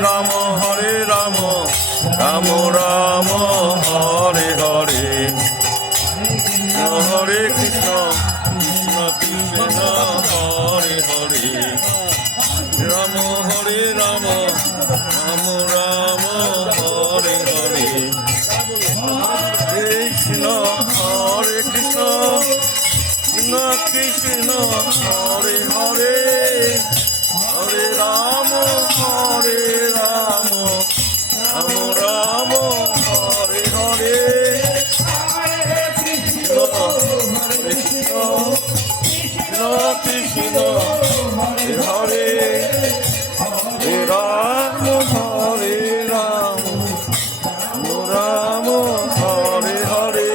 Ram Ram Ram Hare Hare Hare Krishna Krishna Krishna Hare Hare Ram হরে Ram Ram Ram Hare Hare Krishna হরে Krishna Krishna Krishna Hare Hare Hare Ram Ram Ram Hare Hare Krishna Krishna Krishna Hare Hare Ram হরে Ram Ram Hare Hare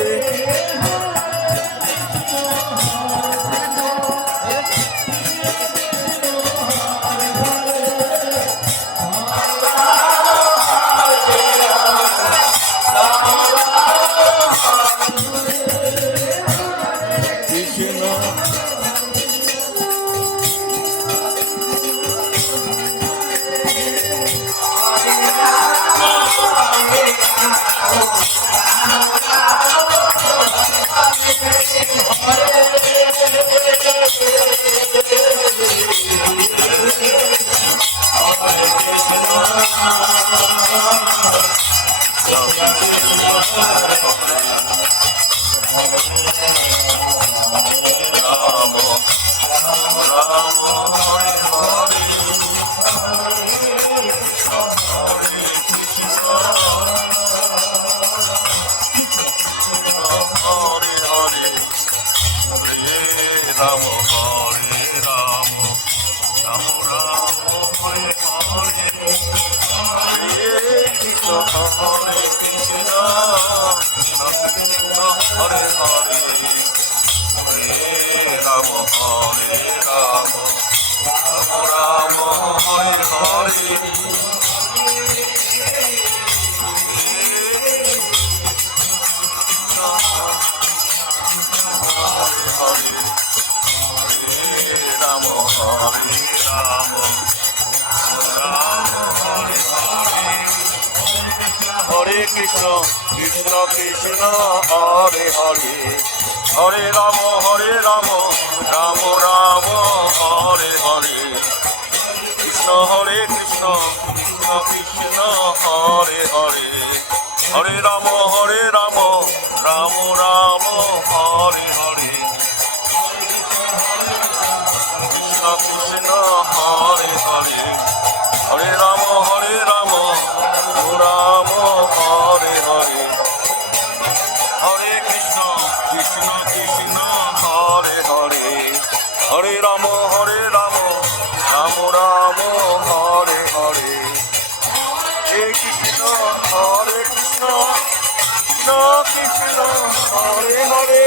Ram হরে Ram Ram Ram Hare Hare Hare Krishna হরে Krishna Hare Hare Hare Ram হরে Ram Ram Ram Hare Hare Hare Krishna Krishna Krishna Hare Hare Hare Ram Ram Ram Hare Hare Krishna হরে Krishna Krishna Krishna Hare Hare Hare Ram Ram Ram Ram Hare Hare Krishna Krishna Hare Hare Hare Ram Ram Ram Hare Hare Hare Krishna Krishna Krishna Hare Hare Hare Ram Ram Ram Ram Hare Hare হে Krishna হরে Krishna Krishna Krishna Hare Hare